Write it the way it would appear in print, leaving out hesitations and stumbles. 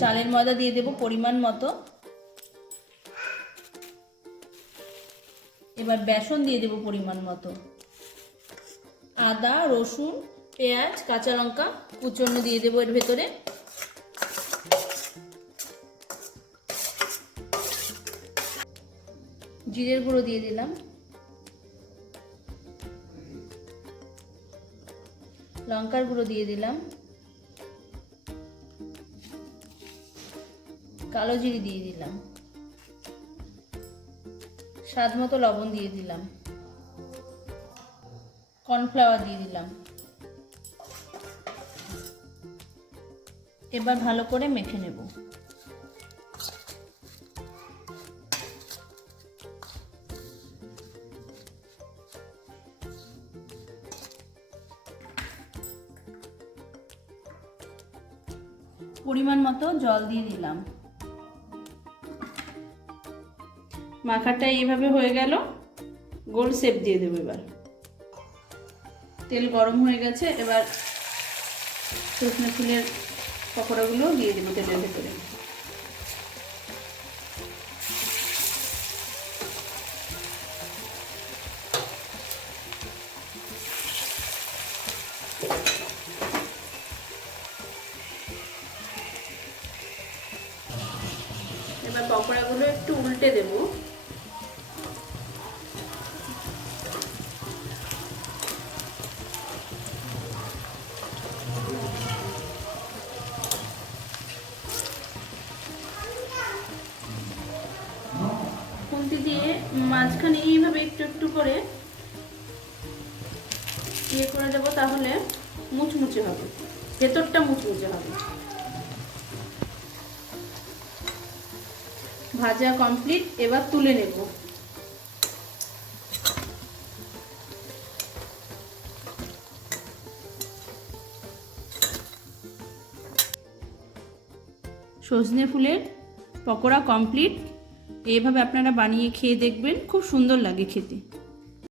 চালের ময়দা দিয়ে দেব পরিমাণ মতো। এবার বেসন দিয়ে দেব পরিমাণ মতো। আদা, রসুন, পেঁয়াজ, কাঁচা লঙ্কা কুচনো দিয়ে দেবো এর ভেতরে। জিরের গুঁড়ো দিয়ে দিলাম, লঙ্কার গুঁড়ো দিয়ে দিলাম, কালো জিরে দিয়ে দিলাম, স্বাদ মতো লবণ দিয়ে দিলাম, কর্নফ্লাওয়ার দিয়ে দিলাম। এবার ভালো করে মেখে নেব। পরিমাণ মতো জল দিয়ে দিলাম। মাখাটা এইভাবে হয়ে গেল, গোল শেপ দিয়ে দেবো। এবার তেল গরম হয়ে গেছে, এবার সজনে ফুলের পকোড়াগুলো দিয়ে দেবো তেলের ভেতরে। এবার পকোড়াগুলো একটু উল্টে দেব। খুন্তি দিয়ে মাঝখানে এইভাবে একটু একটু করে ইয়ে করে দেবো, তাহলে মুচমুচে হবে, ভেতরটা মুচমুচে হবে। ভাজা কমপ্লিট, এবার তুলে নেব। সজনে ফুলের পকোড়া কমপ্লিট। এইভাবে আপনারা বানিয়ে খেয়ে দেখবেন, খুব সুন্দর লাগে খেতে।